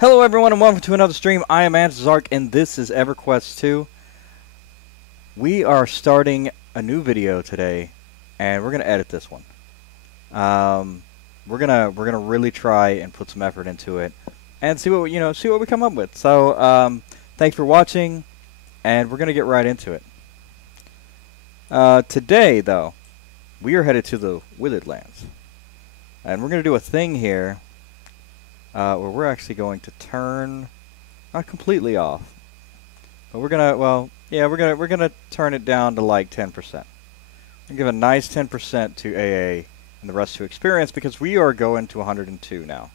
Hello everyone and welcome to another stream. I am Antizark and this is Everquest 2. We are starting a new video today and we're gonna edit this one. We're gonna really try and put some effort into it and see what we come up with. So thanks for watching and we're gonna get right into it. Today though, we are headed to the Withered lands. And we're gonna do a thing here where we're actually going to turn, not completely off, but we're gonna turn it down to like 10%. And give a nice 10% to AA and the rest to experience because we are going to 102 now.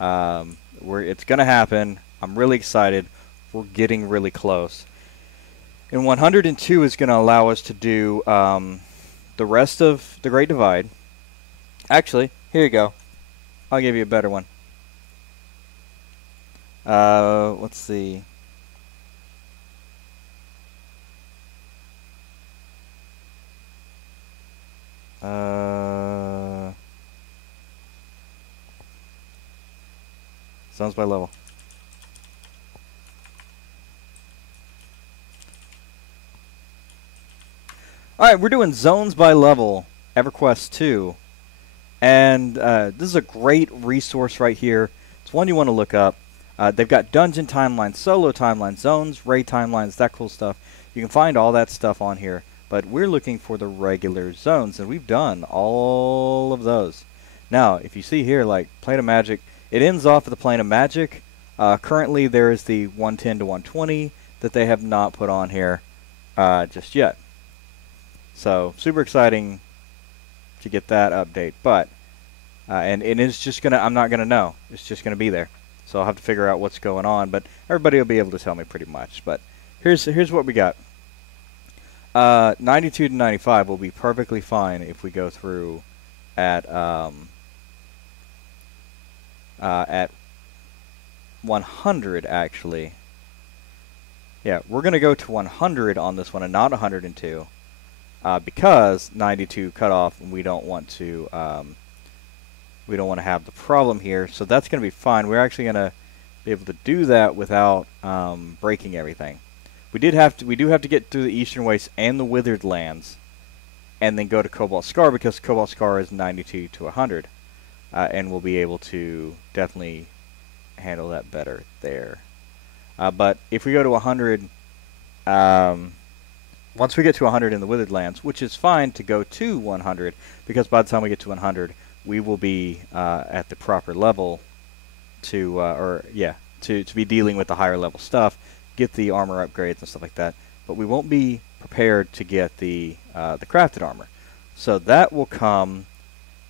It's gonna happen. I'm really excited. We're getting really close. And 102 is gonna allow us to do the rest of the Great Divide. Actually, here you go. I'll give you a better one. Let's see. Zones by level. Alright, we're doing zones by level, Everquest 2. And this is a great resource right here. It's one you want to look up. They've got dungeon timelines, solo timelines, zones, raid timelines, that cool stuff. You can find all that stuff on here. But we're looking for the regular zones, and we've done all of those. Now, if you see here, like Plane of Magic, it ends off at the Plane of Magic. Currently, there is the 110 to 120 that they have not put on here just yet. So, super exciting to get that update, but and it's just gonna, I'm not gonna know, it's just gonna be there, so I'll have to figure out what's going on, but everybody will be able to tell me pretty much. But here's what we got. 92 to 95 will be perfectly fine if we go through at 100 actually. Yeah, we're gonna go to 100 on this one and not 102. Because 92 cut off, and we don't want to have the problem here. So that's going to be fine. We're actually going to be able to do that without breaking everything. We do have to get through the Eastern Wastes and the Withered lands, and then go to Cobalt Scar because Cobalt Scar is 92 to 100, and we'll be able to definitely handle that better there. But if we go to 100. Once we get to 100 in the Withered lands, which is fine to go to 100, because by the time we get to 100, we will be at the proper level to be dealing with the higher level stuff, get the armor upgrades and stuff like that. But we won't be prepared to get the crafted armor. So that will come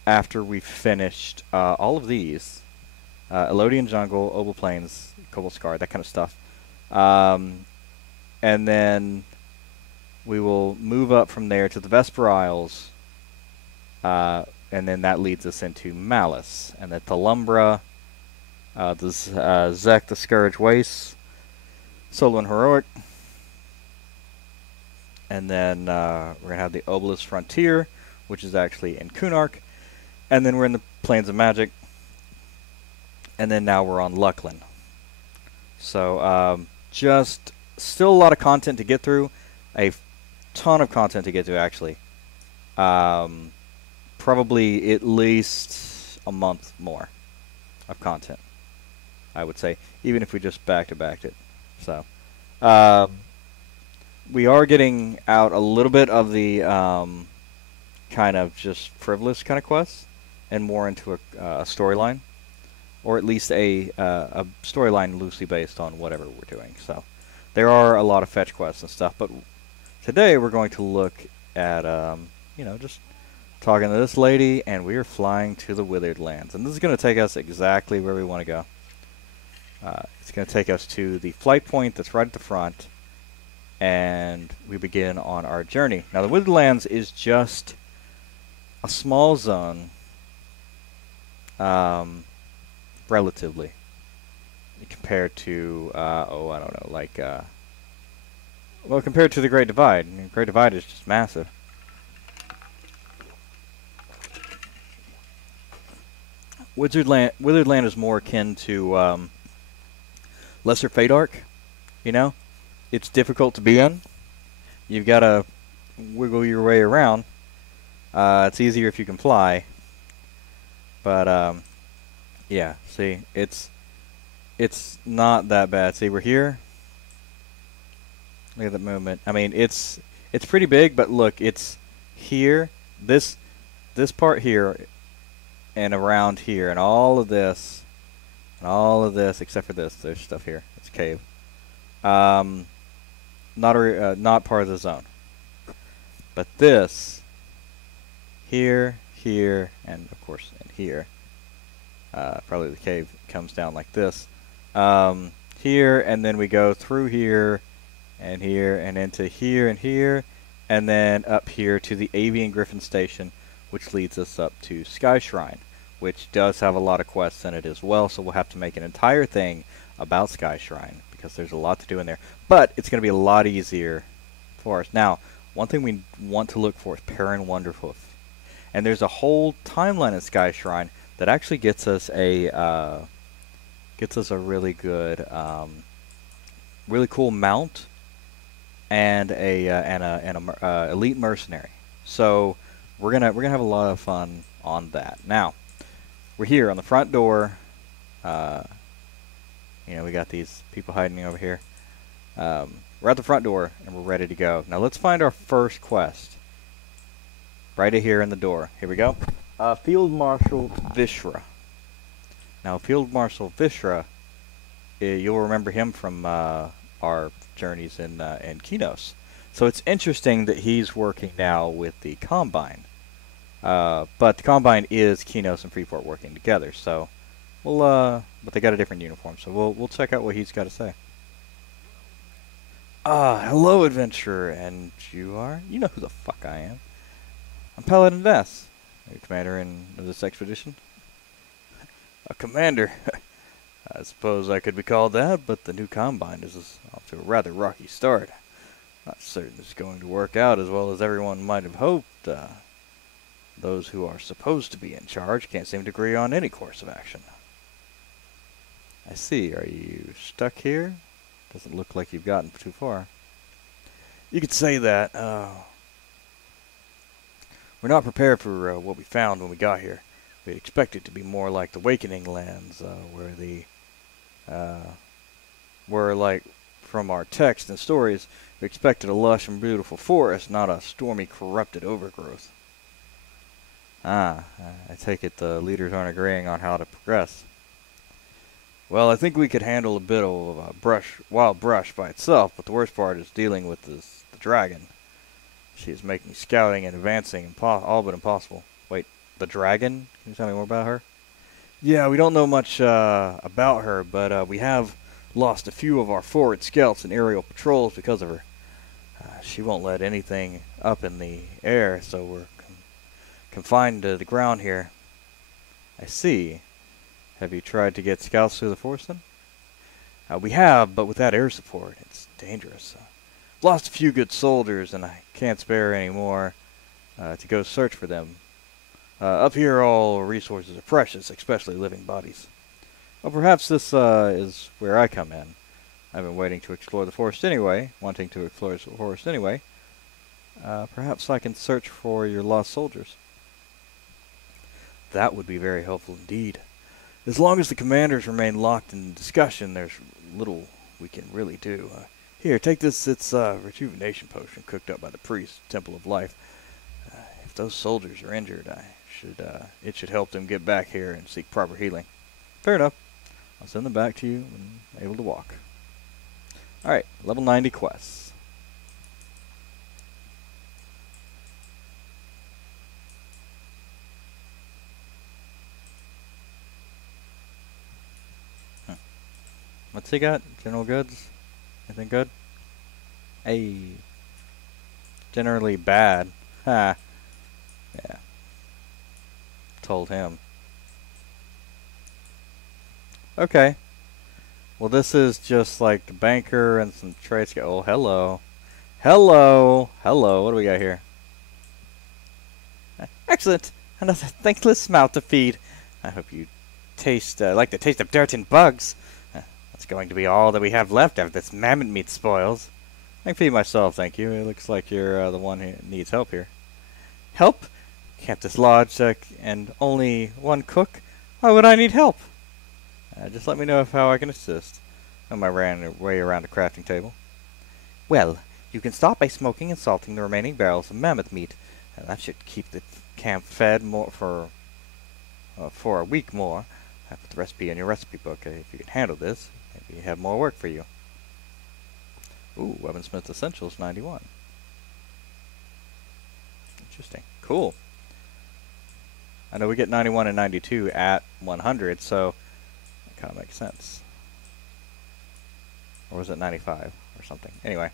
after we've finished all of these. Elodian Jungle, Obel Plains, Cobalt Scar, that kind of stuff. And then we will move up from there to the Vesper Isles, and then that leads us into Malice, and then Telumbra, Zek the Scourge Wastes, Solo and Heroic, and then we're going to have the Obelisk Frontier, which is actually in Kunark, and then we're in the Plains of Magic, and then now we're on Luckland. So just still a lot of content to get through, a ton of content to get to actually. Probably at least a month more of content, I would say, even if we just back-to-backed it. So we are getting out a little bit of the kind of just frivolous kind of quests and more into a storyline, or at least a storyline loosely based on whatever we're doing. So there are a lot of fetch quests and stuff, but today we're going to look at, just talking to this lady, and we are flying to the Withered lands. And this is going to take us exactly where we want to go. It's going to take us to the flight point that's right at the front, and we begin on our journey. Now, the Withered lands is just a small zone, relatively, compared to, well, compared to the Great Divide. I mean, the Great Divide is just massive. Withered Land is more akin to Lesser Fate Arc. You know, it's difficult to be in. You've got to wiggle your way around. It's easier if you can fly. But yeah, see, it's not that bad. See, we're here. Look at that movement. I mean, it's pretty big, but look, it's here. This part here, and around here, and all of this, except for this. There's stuff here. It's a cave. Not part of the zone. But this, here, and of course in here. Probably the cave comes down like this. Here, and then we go through here, and into here, and here, and then up here to the Avian Griffin Station, which leads us up to Sky Shrine, which does have a lot of quests in it as well, so we'll have to make an entire thing about Sky Shrine, because there's a lot to do in there. But it's going to be a lot easier for us. Now, one thing we want to look for is Perrin Wonderhoof. And there's a whole timeline in Sky Shrine that actually gets us a really good, really cool mount and a elite mercenary. So we're gonna have a lot of fun on that. Now we're here on the front door. You know, we got these people hiding over here. We're at the front door and we're ready to go. Now let's find our first quest. Right here in the door. Here we go. Field Marshal Vishra. Now, Field Marshal Vishra, you'll remember him from our journeys in Kinos. So it's interesting that he's working now with the Combine. But the Combine is Kinos and Freeport working together. So we'll, but they got a different uniform. So we'll check out what he's got to say. Hello, adventurer, and you are? You know who the fuck I am. I'm Paladin Vess. Are you commander of this expedition? A commander? I suppose I could be called that, but the new Combine is off to a rather rocky start. Not certain it's going to work out as well as everyone might have hoped. Those who are supposed to be in charge can't seem to agree on any course of action. I see. Are you stuck here? Doesn't look like you've gotten too far. You could say that. We're not prepared for what we found when we got here. We'd expect it to be more like the Awakening Lands, where like from our text and stories, we expected a lush and beautiful forest, not a stormy, corrupted overgrowth. I take it the leaders aren't agreeing on how to progress. Well, I think we could handle a bit of wild brush by itself, but the worst part is dealing with the dragon. She is making scouting and advancing all but impossible. Wait, the dragon? Can you tell me more about her? Yeah, we don't know much about her, but we have lost a few of our forward scouts and aerial patrols because of her. She won't let anything up in the air, so we're confined to the ground here. I see. Have you tried to get scouts through the forest then? We have, but without air support, it's dangerous. Lost a few good soldiers, and I can't spare any more to go search for them. Up here, all resources are precious, especially living bodies. Well, perhaps this is where I come in. I've been wanting to explore the forest anyway. Perhaps I can search for your lost soldiers. That would be very helpful indeed. As long as the commanders remain locked in discussion, there's little we can really do. Here, take this. It's rejuvenation potion cooked up by the priest, Temple of Life. If those soldiers are injured, it should help them get back here and seek proper healing. Fair enough. I'll send them back to you when able to walk. Alright, level 90 quests. What's he got? General goods? Anything good? Hey. Generally bad. Ha. Yeah. Told him. Okay. Well, this is just like the banker and some trades. Oh, hello. Hello. Hello. What do we got here? Excellent. Another thankless mouth to feed. I hope you like the taste of dirt and bugs. That's going to be all that we have left after this mammoth meat spoils. I can feed myself, thank you. It looks like you're the one who needs help here. Help? Can't this lodge and only one cook? Why would I need help? Just let me know how I can assist. On my way around the crafting table. Well, you can start by smoking and salting the remaining barrels of mammoth meat. That should keep the camp fed more for a week more. I put the recipe in your recipe book. If you can handle this, maybe you have more work for you. Ooh, Weaponsmith Essentials 91. Interesting. Cool. I know we get 91 and 92 at 100, so that kind of makes sense. Or was it 95 or something? Anyway.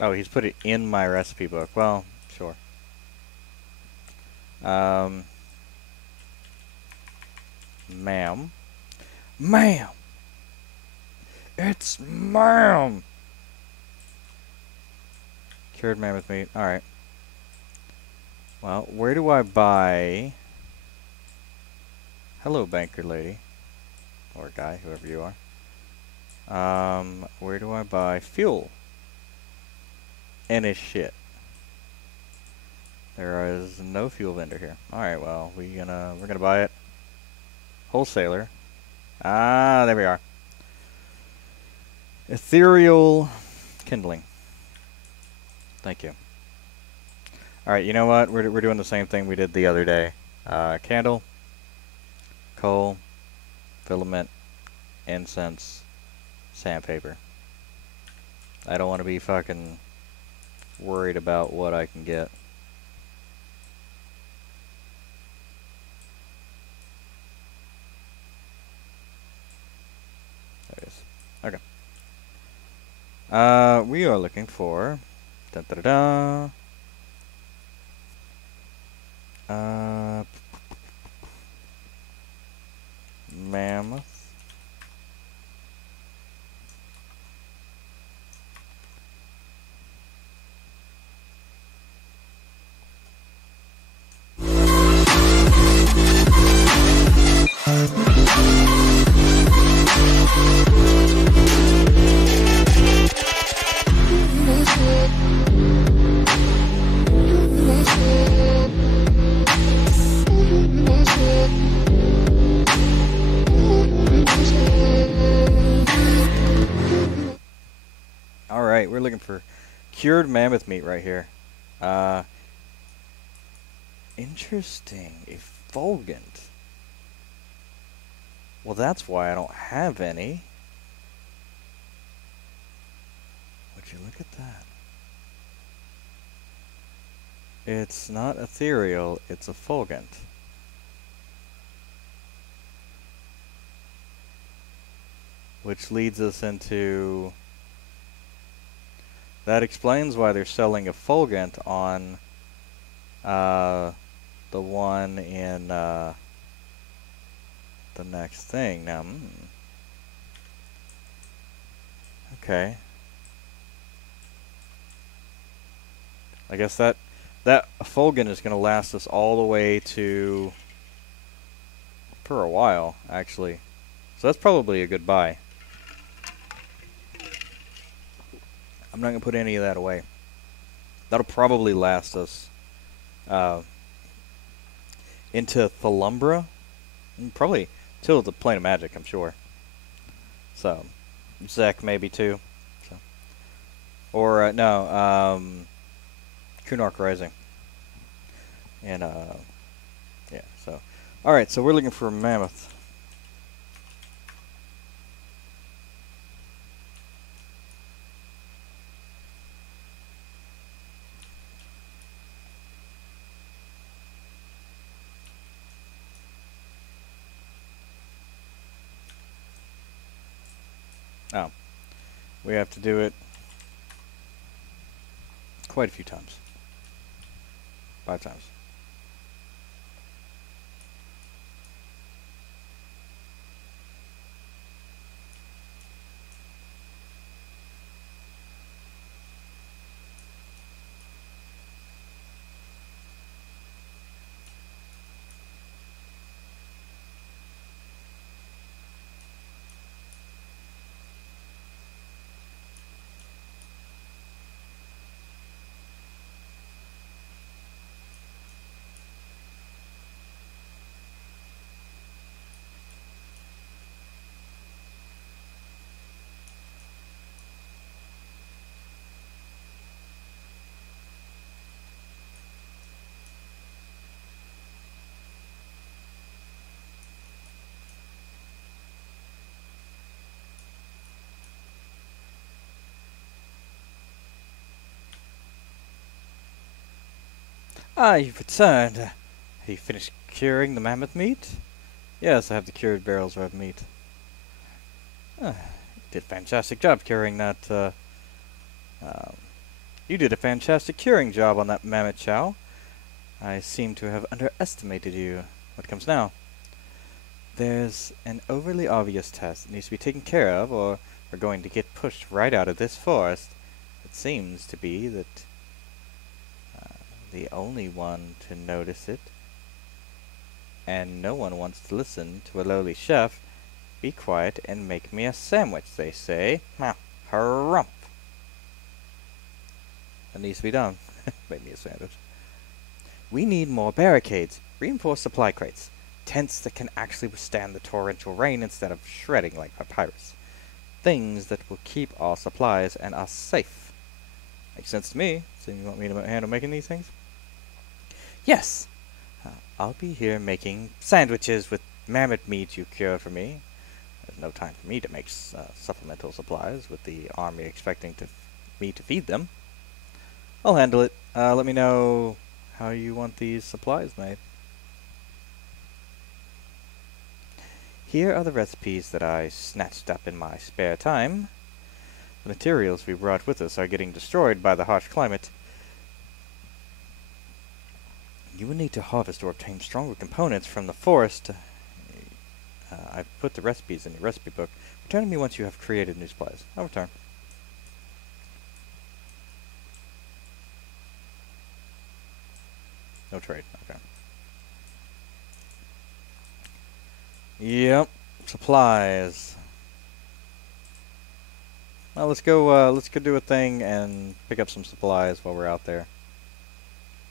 Oh, he's put it in my recipe book. Well, sure. Ma'am. Ma'am! It's ma'am! Cured mammoth meat. Alright. Well, where do I buy... Hello, banker lady. Or guy, whoever you are. Where do I buy fuel? And it's shit. There is no fuel vendor here. Alright, well, we're gonna buy it. Wholesaler. Ah, there we are. Ethereal kindling. Thank you. Alright, you know what? We're doing the same thing we did the other day. Candle, coal, filament, incense, sandpaper. I don't want to be fucking worried about what I can get. There it is. Okay. We are looking for mammoth. Alright, we're looking for cured mammoth meat right here. Interesting. Effulgent. Well, that's why I don't have any. Would you look at that? It's not ethereal, it's effulgent. Which leads us into... That explains why they're selling effulgent on the one in the next thing. Now, okay. I guess that effulgent is going to last us all the way to... for a while, actually. So that's probably a good buy. I'm not going to put any of that away. That'll probably last us into Thalumbra. Probably till the Plane of Magic, I'm sure. So, Zek maybe too. So. Or, no, Kunark Rising. And, yeah, so. Alright, so we're looking for a mammoth. Oh, we have to do it quite a few times. 5 times. Ah, you've returned. Have you finished curing the mammoth meat? Yes, I have the cured barrels of meat. You did a fantastic job curing that, um, you did a fantastic curing job on that mammoth chow. I seem to have underestimated you. What comes now? There's an overly obvious test that needs to be taken care of, or we're going to get pushed right out of this forest. It seems to be that the only one to notice it, and no one wants to listen to a lowly chef. Be quiet and make me a sandwich, they say. Now, harump. That needs to be done. Make me a sandwich. We need more barricades, reinforced supply crates, tents that can actually withstand the torrential rain instead of shredding like papyrus. Things that will keep our supplies and us safe. Makes sense to me. So you want me to handle making these things? Yes. I'll be here making sandwiches with mammoth meat you cured for me. There's no time for me to make supplemental supplies with the army expecting me to feed them. I'll handle it. Let me know how you want these supplies made. Here are the recipes that I snatched up in my spare time. The materials we brought with us are getting destroyed by the harsh climate. You will need to harvest or obtain stronger components from the forest. I've put the recipes in your recipe book. Return to me once you have created new supplies. I'll return. No trade. Okay. Yep. Supplies. Well, let's go do a thing and pick up some supplies while we're out there.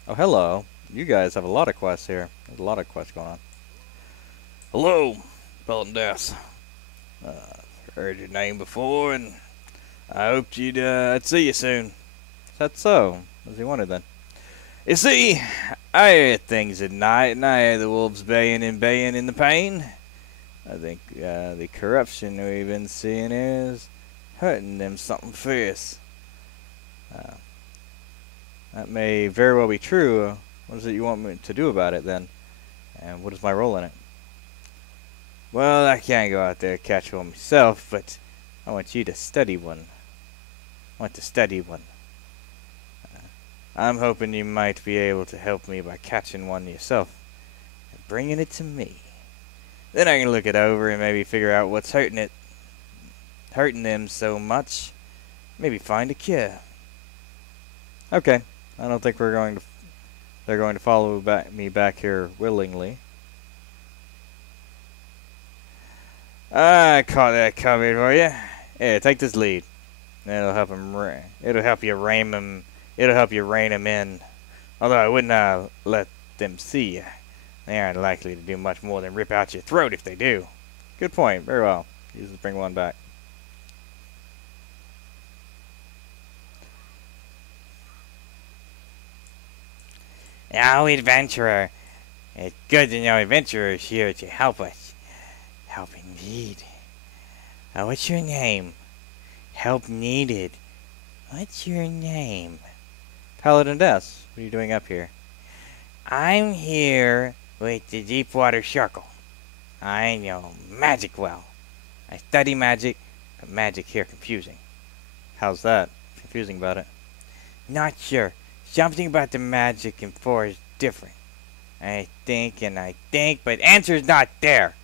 Oh, hello. You guys have a lot of quests here. There's a lot of quests going on. Hello, Pelton Death. Heard your name before, and I hoped I'd see you soon. Is that so? What does he wanted then? You see, I hear things at night, and I hear the wolves baying and baying in the pain. I think the corruption we've been seeing is hurting them something fierce. That may very well be true. What is it you want me to do about it, then? And what is my role in it? Well, I can't go out there and catch one myself, but I want you to study one. I want to study one. I'm hoping you might be able to help me by catching one yourself and bringing it to me. Then I can look it over and maybe figure out what's hurting them so much. Maybe find a cure. Okay, I don't think they're going to follow me back here willingly. I caught that coming for you. Yeah, take this lead. It'll help you rein them in. Although I would not let them see you. They aren't likely to do much more than rip out your throat if they do. Good point. Very well. You just bring one back. Now, adventurer. It's good to know adventurers here to help us. Help indeed. What's your name? Help needed. What's your name? Paladin Death. What are you doing up here? I'm here with the Deepwater Circle. I know magic well. I study magic, but magic here confusing. How's that? Confusing about it? Not sure. Something about the magic in 4 is different. I think, but answer's not there.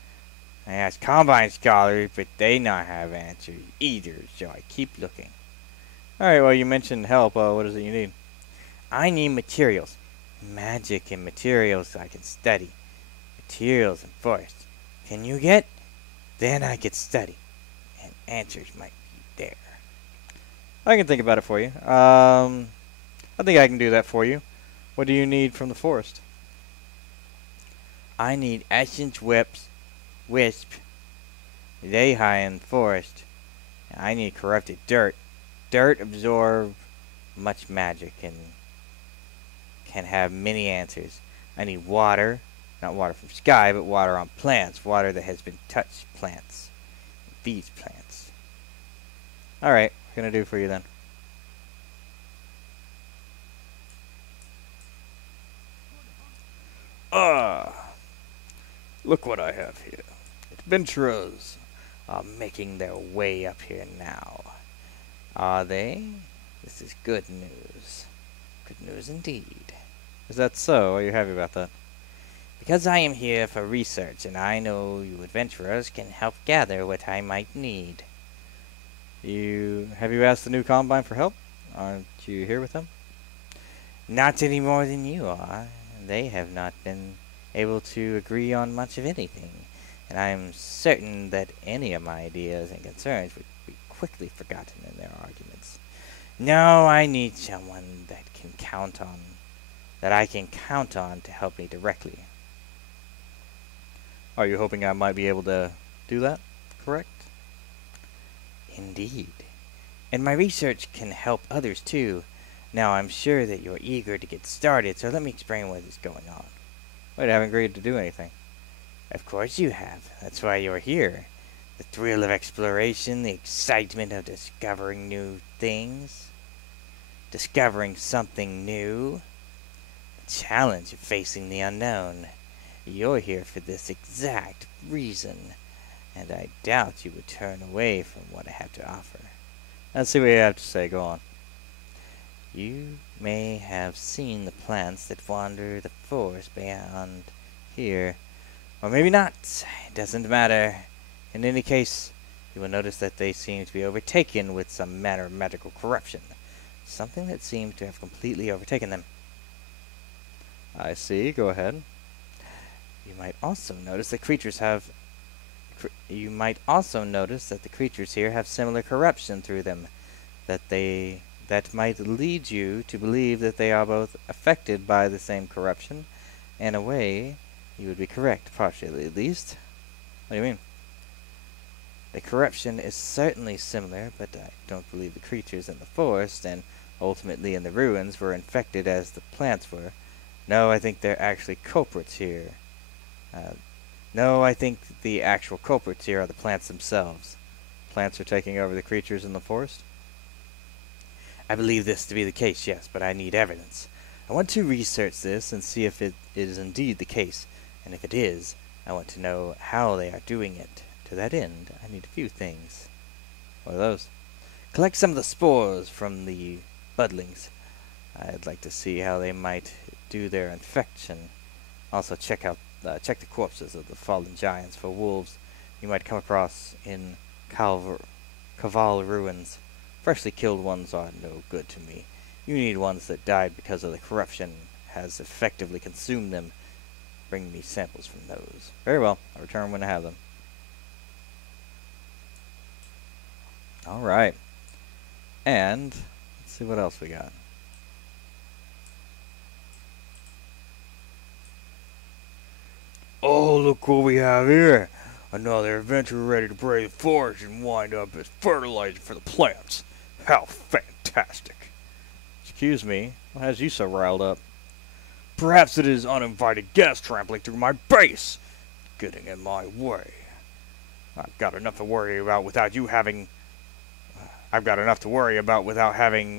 I asked Combine scholars, but they not have answers either, so I keep looking. Alright, well, you mentioned help. What is it you need? I need materials. Magic and materials I can study. Materials and forest. Can you get? Then I could study. And answers might be there. I can think about it for you. I think I can do that for you. What do you need from the forest? I need essence wisp. They high in the forest. I need corrupted dirt. Dirt absorb much magic and can have many answers. I need water. Not water from sky, but water on plants. Water that has been touched plants. These plants. Alright, what can I do for you then? Ah, look what I have here. Adventurers are making their way up here now. Are they? This is good news. Good news indeed. Is that so? Are you happy about that? Because I am here for research, and I know you adventurers can help gather what I might need. Have you asked the new Combine for help? Aren't you here with them? Not any more than you are. They have not been able to agree on much of anything, and I am certain that any of my ideas and concerns would be quickly forgotten in their arguments. No, I need someone that I can count on to help me directly. Are you hoping I might be able to do that? Correct? Indeed. And my research can help others too. Now I'm sure that you're eager to get started, so let me explain what is going on. Wait, I haven't agreed to do anything. Of course you have. That's why you're here. The thrill of exploration, the excitement of discovering new things. Discovering something new. The challenge of facing the unknown. You're here for this exact reason, and I doubt you would turn away from what I have to offer. Let's see what you have to say. Go on. You may have seen the plants that wander the forest beyond here, or maybe not. It doesn't matter. In any case, you will notice that they seem to be overtaken with some manner of magical corruption. Something that seems to have completely overtaken them. I see. Go ahead. You might also notice that the creatures here have similar corruption through them. That might lead you to believe that they are both affected by the same corruption. In a way, you would be correct, partially at least. What do you mean? The corruption is certainly similar, but I don't believe the creatures in the forest and ultimately in the ruins were infected as the plants were. No, I think they're actually culprits here. No, I think the actual culprits here are the plants themselves. Plants are taking over the creatures in the forest? I believe this to be the case, yes, but I need evidence. I want to research this and see if it is indeed the case, and if it is, I want to know how they are doing it. To that end, I need a few things. What are those? Collect some of the spores from the budlings. I'd like to see how they might do their infection. Also check the corpses of the fallen giants for wolves you might come across in Kaval ruins. Freshly killed ones are no good to me. You need ones that died because of the corruption has effectively consumed them. Bring me samples from those. Very well. I'll return when I have them. Alright. And let's see what else we got. Oh, look what we have here. Another adventure ready to brave the forest and wind up as fertilizer for the plants. How fantastic. Excuse me, what has you so riled up? Perhaps it is uninvited guests trampling through my base, getting in my way. I've got enough to worry about without having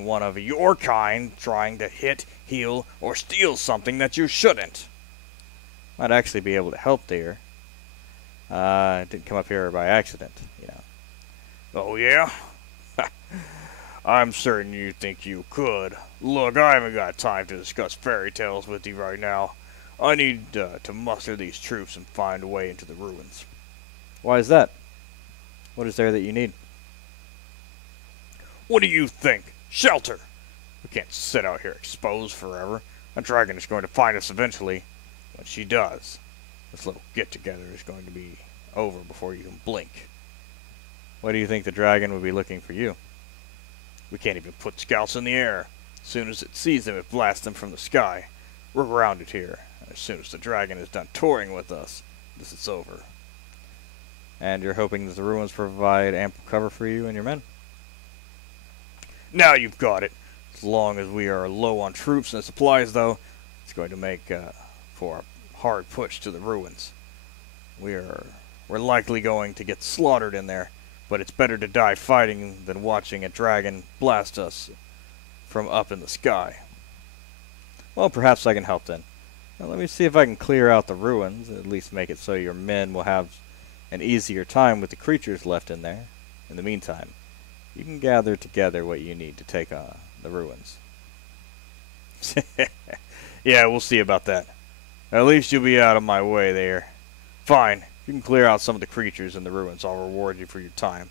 one of your kind trying to hit, heal, or steal something that you shouldn't. Might actually be able to help there. Didn't come up here by accident, you know. Oh, yeah? I'm certain you think you could. Look, I haven't got time to discuss fairy tales with you right now. I need to muster these troops and find a way into the ruins. Why is that? What is there that you need? What do you think? Shelter! We can't sit out here exposed forever. A dragon is going to find us eventually. When she does, this little get-together is going to be over before you can blink. Why do you think the dragon would be looking for you? We can't even put scouts in the air. As soon as it sees them, it blasts them from the sky. We're grounded here. And as soon as the dragon is done touring with us, this is over. And you're hoping that the ruins provide ample cover for you and your men? Now you've got it. As long as we are low on troops and supplies, though, it's going to make for a hard push to the ruins. We're likely going to get slaughtered in there, but it's better to die fighting than watching a dragon blast us from up in the sky. Well, perhaps I can help then. Now, let me see if I can clear out the ruins, at least make it so your men will have an easier time with the creatures left in there. In the meantime, you can gather together what you need to take on the ruins. Yeah, we'll see about that. At least you'll be out of my way there. Fine, if you can clear out some of the creatures in the ruins, I'll reward you for your time.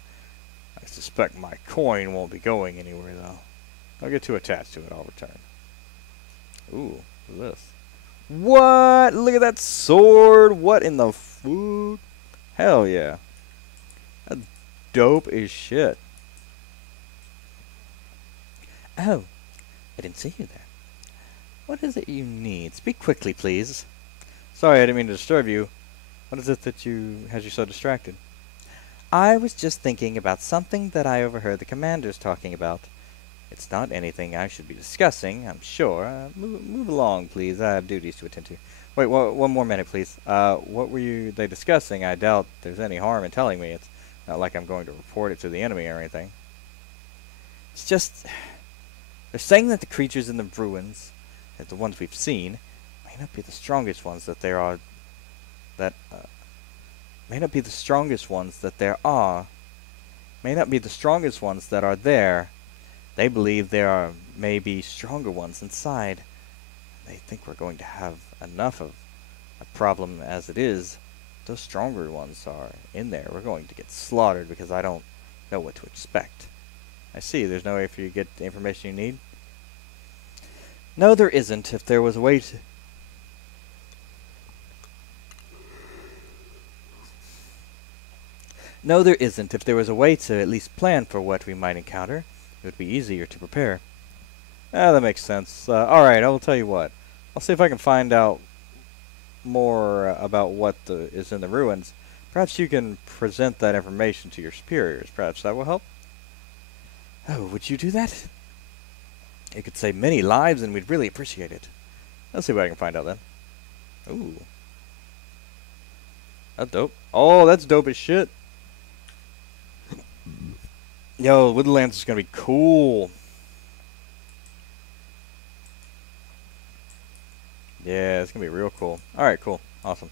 I suspect my coin won't be going anywhere, though. Don't get too attached to it, I'll return. Ooh, what's this? What? Look at that sword! What in the food? Hell yeah. That's dope as shit. Oh, I didn't see you there. What is it you need? Speak quickly, please. Sorry, I didn't mean to disturb you. What is it that has you so distracted? I was just thinking about something that I overheard the commanders talking about. It's not anything I should be discussing, I'm sure. Move along, please. I have duties to attend to. Wait, one more minute, please. What were they discussing? I doubt there's any harm in telling me. It's not like I'm going to report it to the enemy or anything. It's just... They're saying that the creatures in the ruins, that the ones we've seen, may not be the strongest ones that there are... may not be the strongest ones that there are. May not be the strongest ones that are there. They believe there are maybe stronger ones inside. They think we're going to have enough of a problem as it is. Those stronger ones are in there. We're going to get slaughtered because I don't know what to expect. I see. There's no way for you to get the information you need? No, there isn't. If there was a way to... No, there isn't. If there was a way to at least plan for what we might encounter, it would be easier to prepare. Ah, that makes sense. Alright, I will tell you what. I'll see if I can find out more about what is in the ruins. Perhaps you can present that information to your superiors. Perhaps that will help? Oh, would you do that? It could save many lives and we'd really appreciate it. Let's see what I can find out then. Ooh. That's dope. Oh, that's dope as shit. Yo, Woodlands is gonna be cool. Yeah, it's gonna be real cool. Alright, cool. Awesome.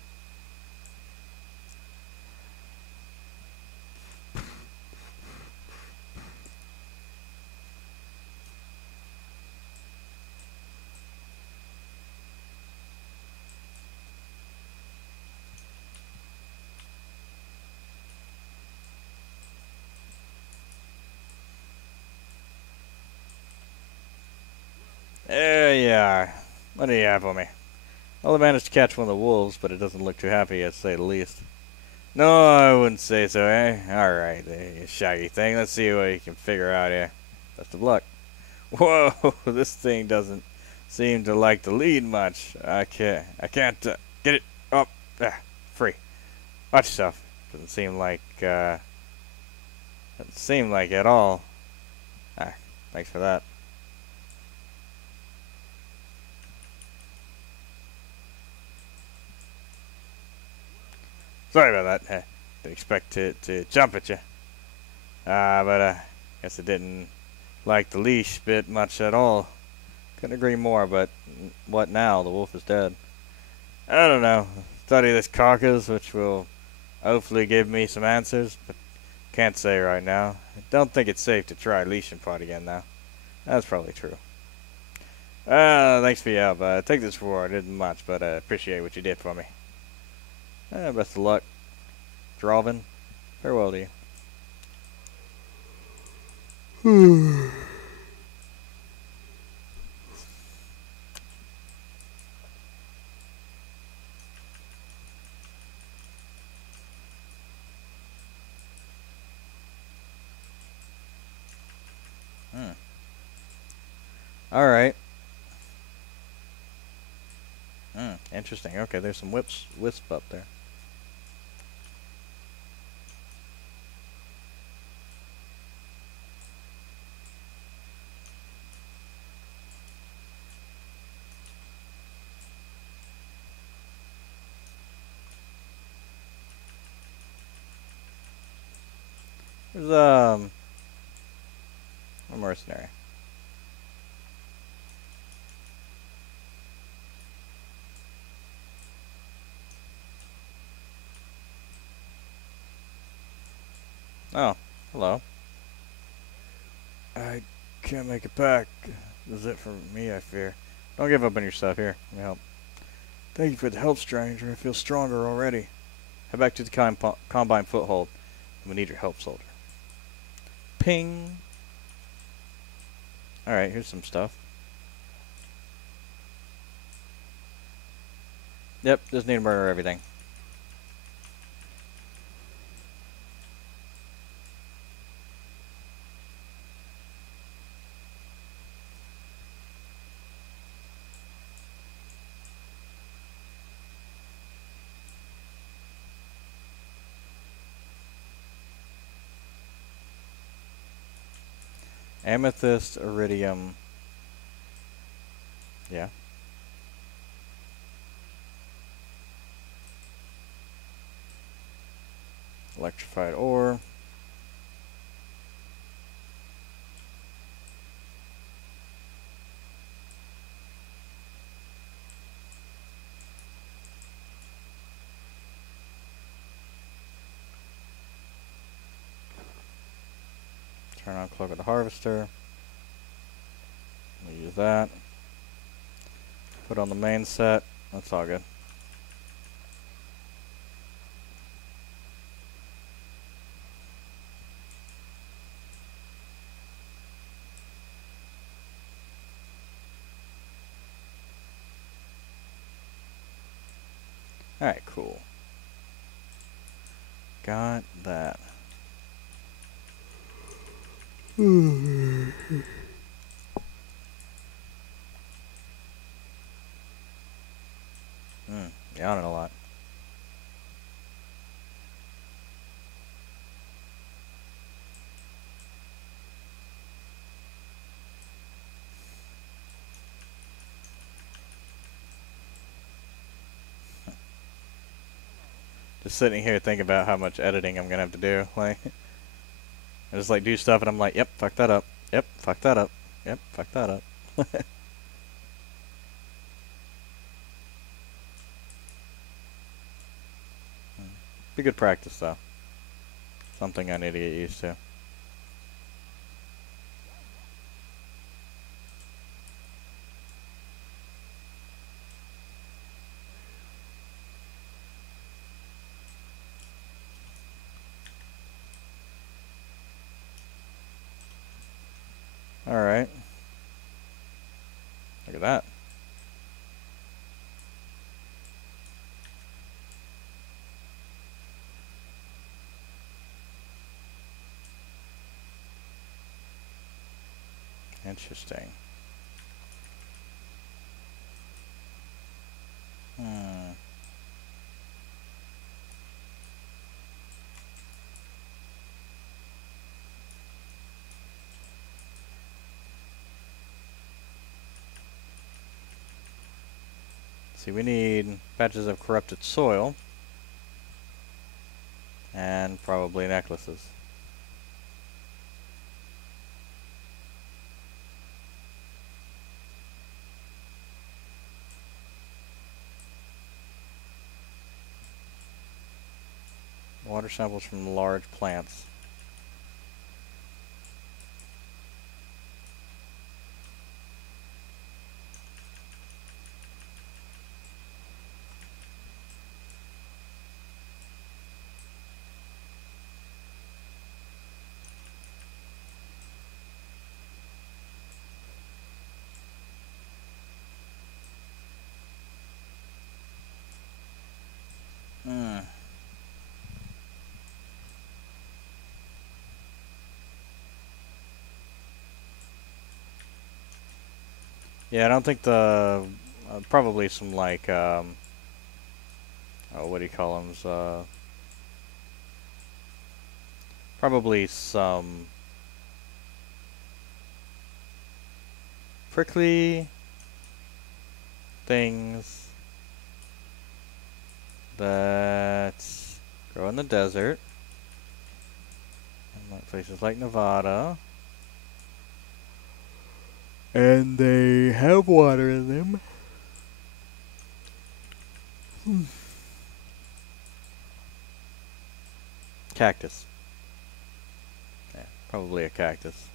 There you are. What do you have for me? Well, I managed to catch one of the wolves, but it doesn't look too happy, to say the least. No, I wouldn't say so, eh? Alright, you shaggy thing. Let's see what you can figure out here. Best of luck. Whoa, this thing doesn't seem to like the lead much. I can't get it up. Free. Watch yourself. Doesn't seem like at all. Thanks for that. Sorry about that. Didn't expect it to jump at you. But guess it didn't like the leash bit much at all. Couldn't agree more, but what now? The wolf is dead. I don't know. Study this carcass, which will hopefully give me some answers, but can't say right now. I don't think it's safe to try leashing part again now. That's probably true. Thanks for your help. Take this reward. It isn't much, but I appreciate what you did for me. Best of luck. Dravin, farewell to you. Alright. Interesting. Okay, there's some wisp up there. There's a mercenary. Oh, hello. I can't make it back. This is it for me, I fear. Don't give up on your stuff. Here, let me help. Thank you for the help, stranger. I feel stronger already. Head back to the Combine foothold. We need your help, soldier. Ping. Alright, here's some stuff. Yep, just need to murder everything. Amethyst, iridium. Yeah. Electrified ore. Turn on Cloak of the Harvester. We'll use that. Put on the main set. That's all good. Alright, cool. Got that. Yawning a lot. Just sitting here thinking about how much editing I'm gonna have to do. Like, I just like do stuff and I'm like, yep, fuck that up. Yep, fuck that up. Yep, fuck that up. Be good practice though. Something I need to get used to. Alright. Look at that. Interesting. See, we need patches of corrupted soil. And probably necklaces. Water samples from large plants. Yeah, I don't think the... probably some, like, oh, what do you call them? Probably some... prickly... things... that... grow in the desert. And like places like Nevada. And they have water in them. Cactus. Probably a cactus.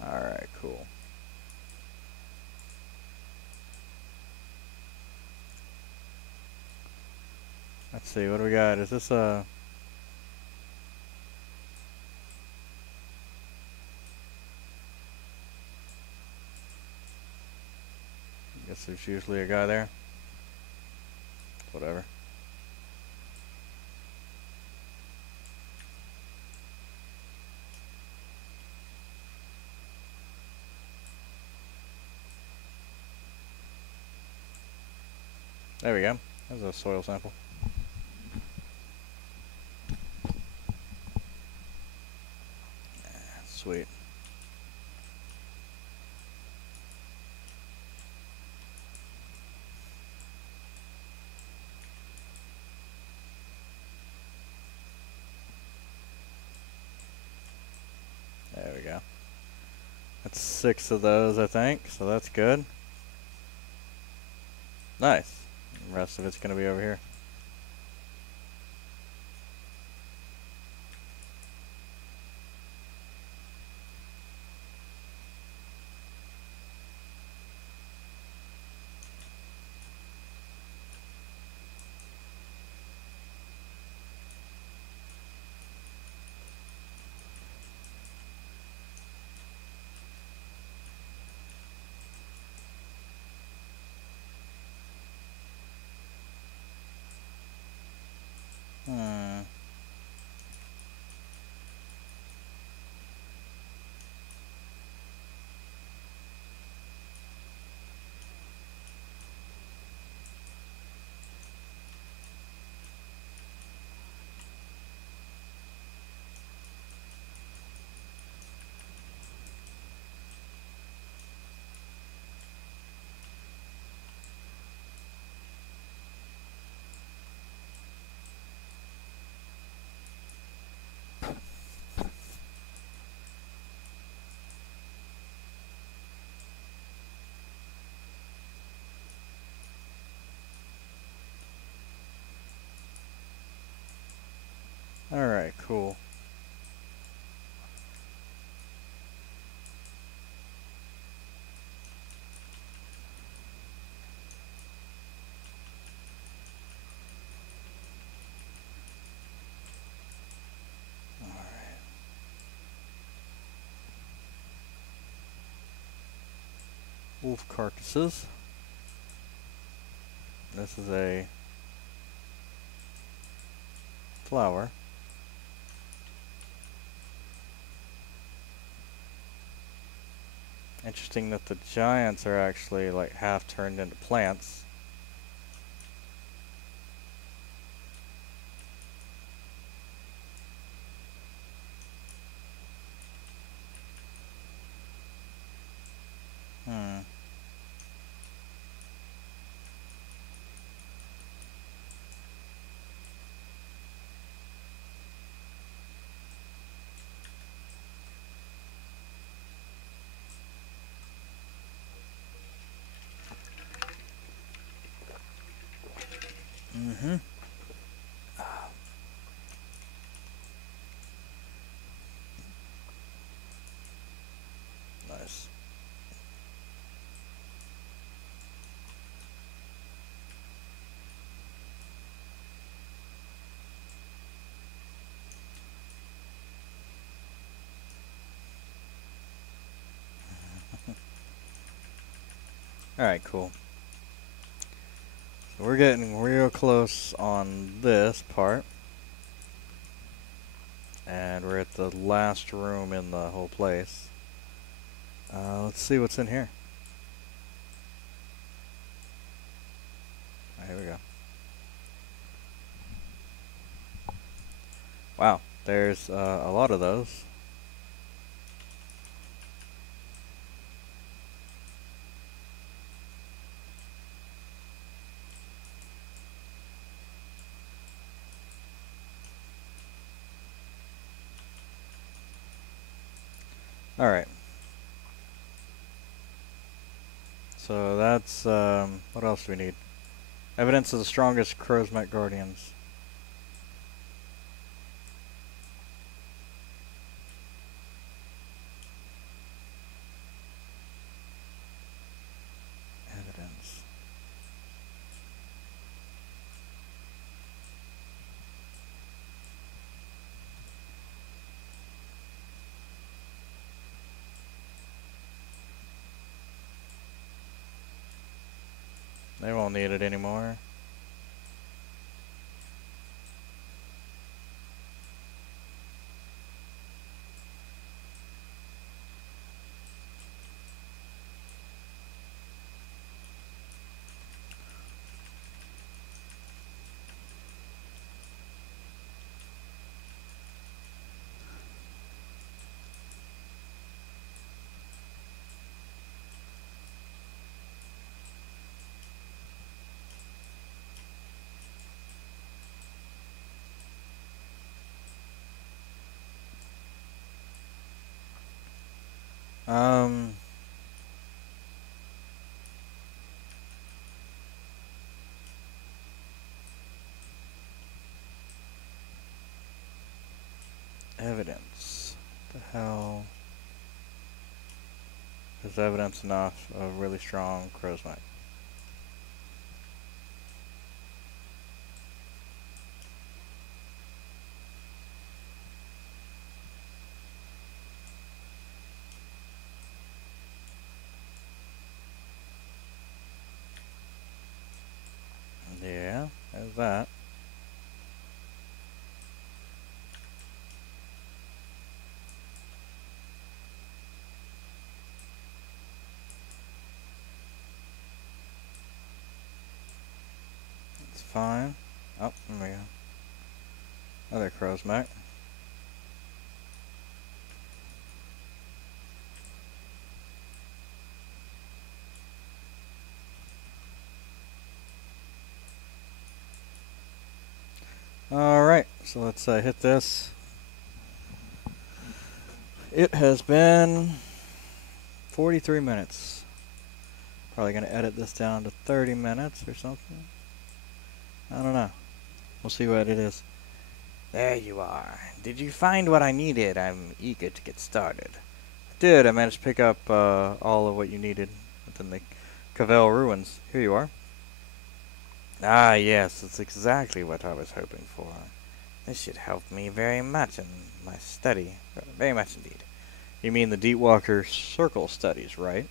Alright, cool. Let's see, what do we got? Is this a... I guess there's usually a guy there. Whatever. There we go. There's a soil sample. Sweet. There we go. That's 6 of those, I think, so that's good. Nice. The rest of it's going to be over here. Alright, cool. Wolf carcasses. This is a flower. Interesting that the giants are actually like half turned into plants. Nice. Alright, cool. So we're getting real close on this part. And we're at the last room in the whole place. Let's see what's in here. Here we go. Wow, there's a lot of those. Alright. So that's, what else do we need? Evidence of the strongest Crowsmet Guardians. Evidence. They won't need it anymore. Evidence. What the hell is evidence enough of really strong Crowsmet? Yeah, there's that. It's fine. Oh, there we go. Other Crowsmet. Alright, so let's hit this. It has been 43 minutes. Probably going to edit this down to 30 minutes or something. I don't know. We'll see what it is. There you are. Did you find what I needed? I'm eager to get started. I did. I managed to pick up all of what you needed within the Cavell ruins. Here you are. Ah, yes. That's exactly what I was hoping for. This should help me very much in my study. Very much indeed. You mean the Deepwalker Circle studies, right?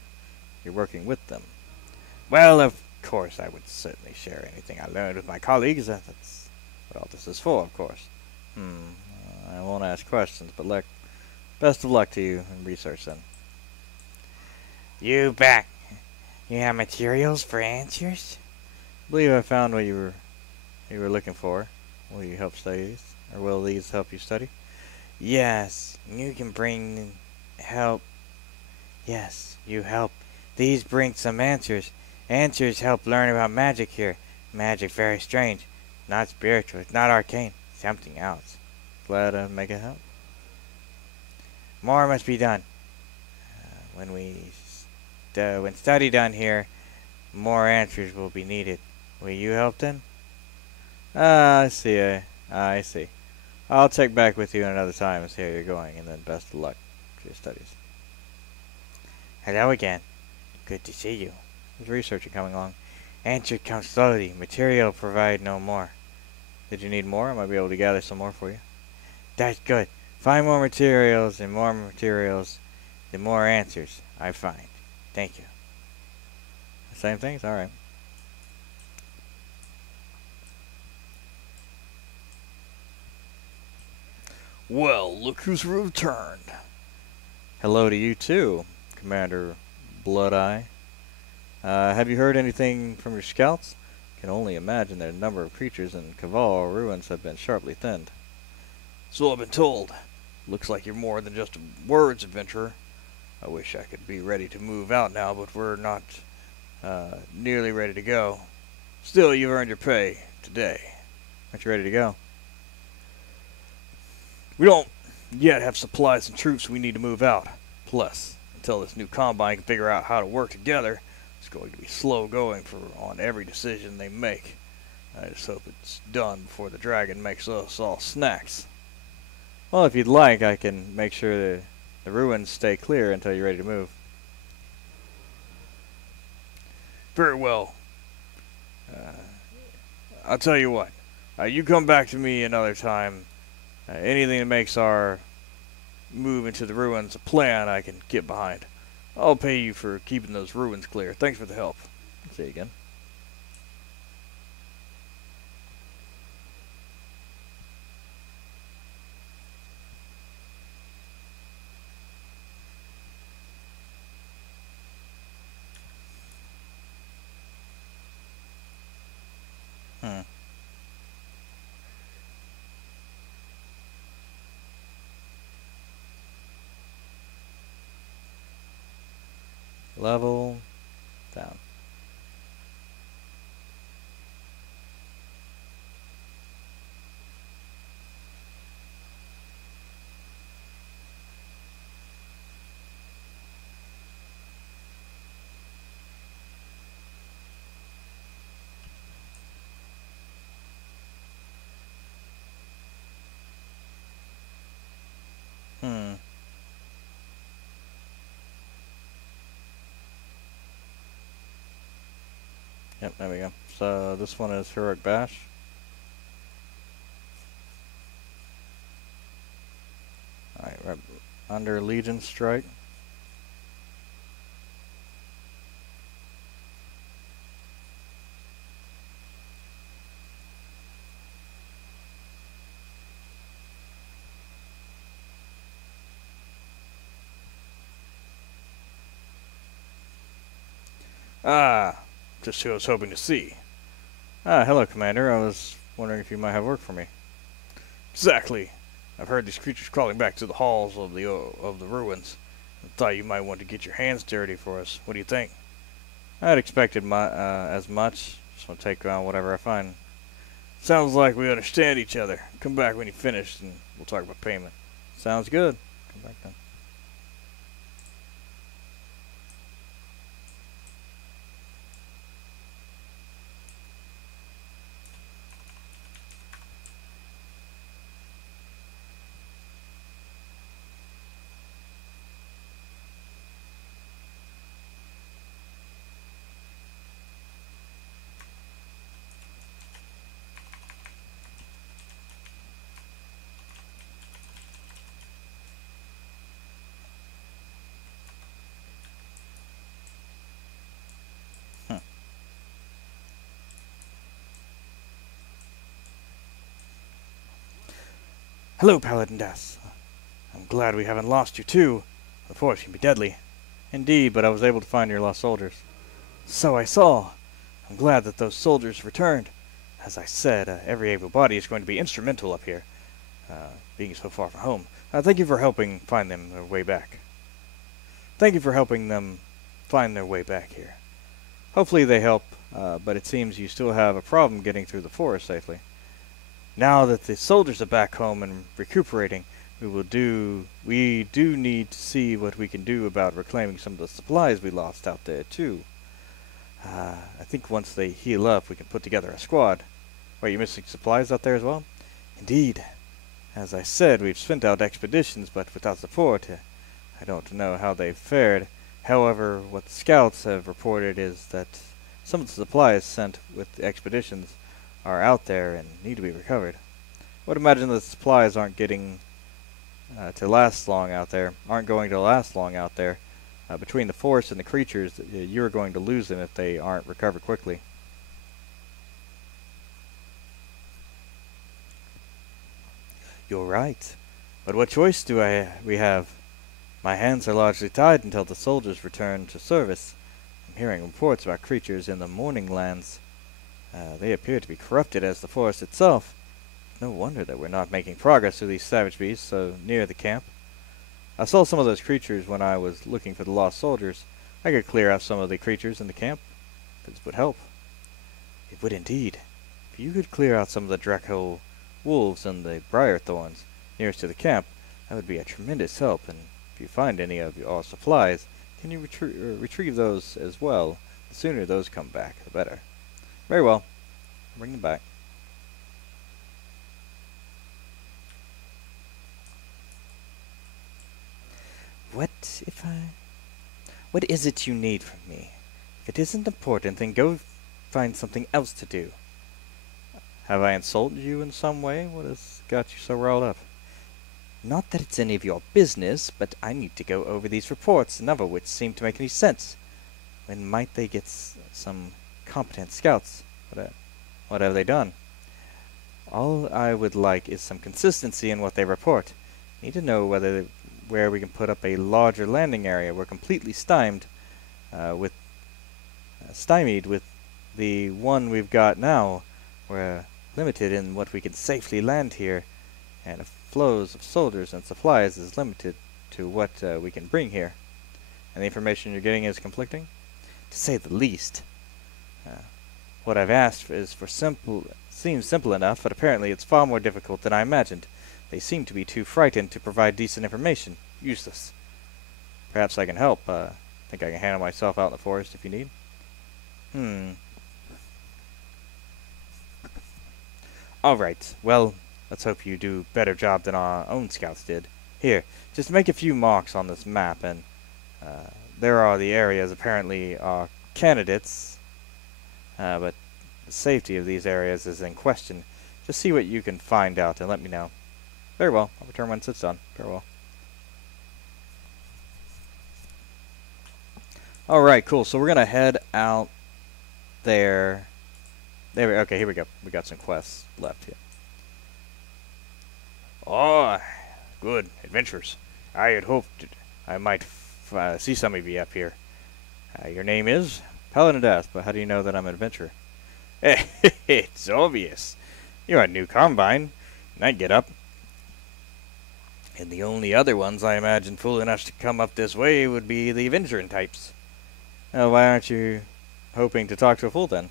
You're working with them. Well, of course, I would certainly share anything I learned with my colleagues. That's what all this is for, of course. I won't ask questions, but best of luck to you in research then. You bet. You have materials for answers? I believe I found what you were looking for. Will you help study these? Or will these help you study? Yes, you can bring help. Yes, you help. These bring some answers. Answers help learn about magic here. Magic very strange. Not spiritual. It's not arcane. Something else. Glad to make it help. More must be done. When study done here, more answers will be needed. Will you help then? I see. I see. I'll check back with you another time and see how you're going, and then best of luck for your studies. Hello again. Good to see you. How's research coming along? Answer comes slowly. Material provide no more. Did you need more? I might be able to gather some more for you. That's good. Find more materials, and more materials, the more answers I find. Thank you. Same things? Alright. Well, look who's returned. Hello to you too, Commander Blood-Eye. Have you heard anything from your scouts? Can only imagine their number of creatures in Cavall ruins have been sharply thinned. So I've been told. Looks like you're more than just a words adventurer. I wish I could be ready to move out now, but we're not nearly ready to go. Still, you've earned your pay today. Aren't you ready to go? We don't yet have supplies and troops we need to move out. Plus, until this new combine can figure out how to work together, It's going to be slow going on every decision they make. I just hope it's done before the dragon makes us all snacks. Well, if you'd like, I can make sure the ruins stay clear until you're ready to move. Very well. I'll tell you what. You come back to me another time. Anything that makes our move into the ruins a plan I can get behind. I'll pay you for keeping those ruins clear. Thanks for the help. See you again. Level down. Yep, there we go. So this one is Heroic Bash. Alright, right under Legion Strike. Ah, just who I was hoping to see. Ah, hello, Commander. I was wondering if you might have work for me. Exactly. I've heard these creatures crawling back to the halls of the ruins. I thought you might want to get your hands dirty for us. What do you think? I'd expected as much. Just want to take around whatever I find. Sounds like we understand each other. Come back when you finish, and we'll talk about payment. Sounds good. Come back then. Hello, Paladin Das. I'm glad we haven't lost you, too. The force can be deadly. Indeed, but I was able to find your lost soldiers. So I saw. I'm glad that those soldiers returned. As I said, every able body is going to be instrumental up here, being so far from home. Thank you for helping find them their way back. Thank you for helping them find their way back here. Hopefully they help, but it seems you still have a problem getting through the forest safely. Now that the soldiers are back home and recuperating, we do need to see what we can do about reclaiming some of the supplies we lost out there too. I think once they heal up, we can put together a squad. Wait, you're missing supplies out there as well? Indeed. As I said, we've sent out expeditions, but without support, I don't know how they've fared. However, what the scouts have reported is that some of the supplies sent with the expeditions are out there and need to be recovered. I would imagine the supplies aren't getting to last long out there. Between the force and the creatures, you're going to lose them if they aren't recovered quickly. You're right. But what choice do we have? My hands are largely tied until the soldiers return to service. I'm hearing reports about creatures in the Morning Lands. They appear to be corrupted as the forest itself. No wonder that we're not making progress through these savage beasts so near the camp. I saw some of those creatures when I was looking for the lost soldiers. I could clear out some of the creatures in the camp. This would help. It would indeed. If you could clear out some of the Draco wolves and the briar thorns nearest to the camp, that would be a tremendous help. And if you find any of your supplies, can you retrieve those as well? The sooner those come back, the better. Very well. Bring them back. What is it you need from me? If it isn't important, then go find something else to do. Have I insulted you in some way? What has got you so riled up? Not that it's any of your business, but I need to go over these reports, none of which seem to make any sense. When might they get some competent scouts? What have they done? All I would like is some consistency in what they report. Need to know where we can put up a larger landing area. We're completely stymied with the one we've got now. We're limited in what we can safely land here, and the flows of soldiers and supplies is limited to what we can bring here. And the information you're getting is conflicting, to say the least. What I've asked seems simple enough, but apparently it's far more difficult than I imagined. They seem to be too frightened to provide decent information. Useless. Perhaps I can help. Think I can handle myself out in the forest if you need. Alright, well, let's hope you do a better job than our own scouts did. Here, just make a few marks on this map, and there are the areas apparently are candidates, but the safety of these areas is in question. Just see what you can find out and let me know. Very well. I'll return once it's done. Very well. Alright, cool. So we're going to head out there. Okay, here we go. We got some quests left here. Oh, good. Adventures. I had hoped I might see some of you up here. Your name is? Paladin of Death, but how do you know that I'm an adventurer? It's obvious. You're a new Combine. And I get up. And the only other ones I imagine fool enough to come up this way would be the Avengerin types. Why aren't you hoping to talk to a fool then?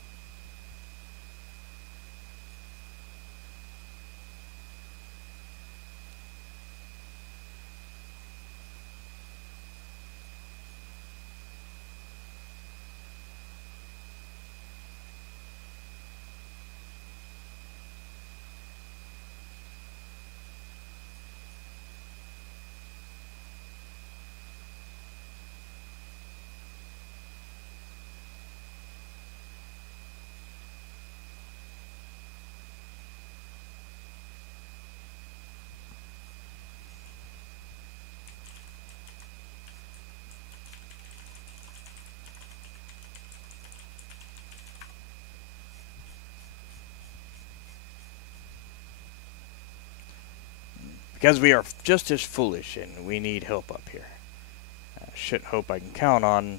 Because we are just as foolish and we need help up here. Should hope I can count on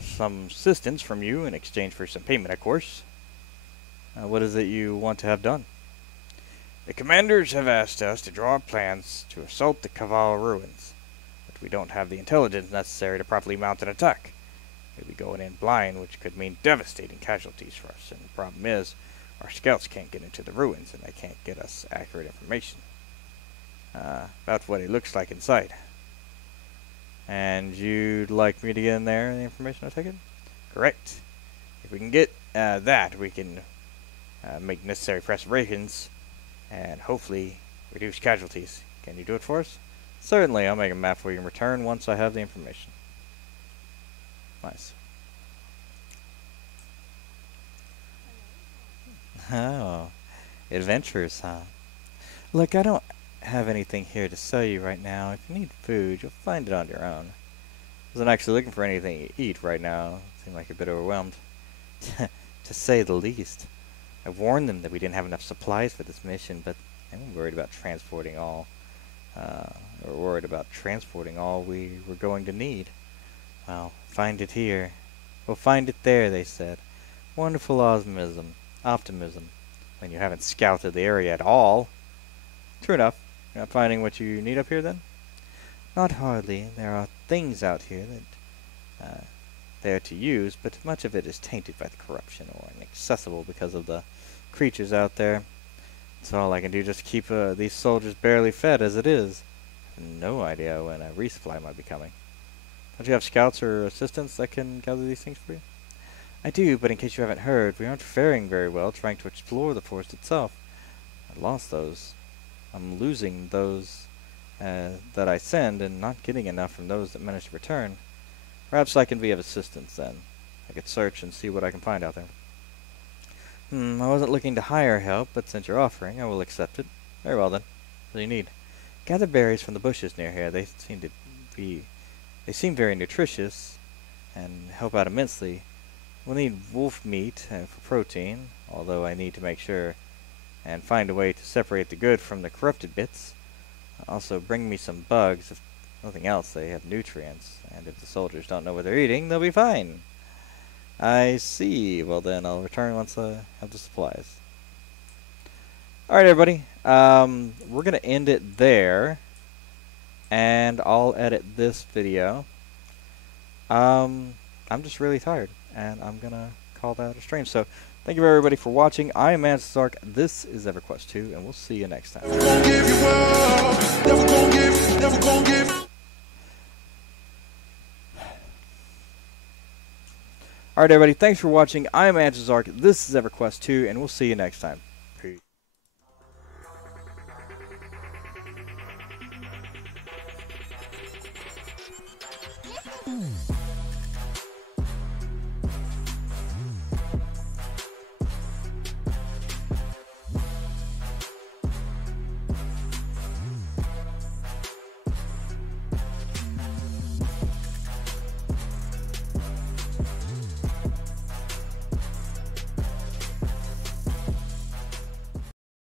some assistance from you in exchange for some payment, of course. What is it you want to have done? The commanders have asked us to draw up plans to assault the Caval ruins, but we don't have the intelligence necessary to properly mount an attack. We'd be going in blind, which could mean devastating casualties for us, and the problem is, our scouts can't get into the ruins, and they can't get us accurate information about what it looks like inside. And you'd like me to get in there and the information, I take it? Correct. If we can get that, we can make necessary preparations and hopefully reduce casualties. Can you do it for us? Certainly, I'll make a map for you in return once I have the information. Nice. Oh, adventures, huh? Look, I don't have anything here to sell you right now. If you need food, you'll find it on your own. I wasn't actually looking for anything to eat right now. Seemed like a bit overwhelmed. To say the least. I warned them that we didn't have enough supplies for this mission, but they weren't worried about transporting all. They were worried about transporting all we were going to need. Well, find it here. We'll find it there, they said. Wonderful optimism, when you haven't scouted the area at all. True enough. You're not finding what you need up here, then? Not hardly. There are things out here that there to use, but much of it is tainted by the corruption or inaccessible because of the creatures out there. That's all I can do, just to keep these soldiers barely fed as it is. I have no idea when a resupply might be coming. Don't you have scouts or assistants that can gather these things for you? I do, but in case you haven't heard, we aren't faring very well trying to explore the forest itself. I lost those. I'm losing those that I send and not getting enough from those that manage to return. Perhaps I can be of assistance then. I could search and see what I can find out there. I wasn't looking to hire help, but since you're offering, I will accept it. Very well then. What do you need? Gather berries from the bushes near here. They seem very nutritious and help out immensely. We'll need wolf meat for protein, although I need to make sure and find a way to separate the good from the corrupted bits. Also, bring me some bugs. If nothing else, they have nutrients, and if the soldiers don't know what they're eating, they'll be fine. I see. Well then, I'll return once I have the supplies. Alright everybody, we're going to end it there, and I'll edit this video. I'm just really tired, and I'm going to call that a stream. So, thank you everybody for watching. I am Antizark, this is Everquest 2, and we'll see you next time. Alright everybody, thanks for watching. I am Antizark, this is Everquest 2, and we'll see you next time.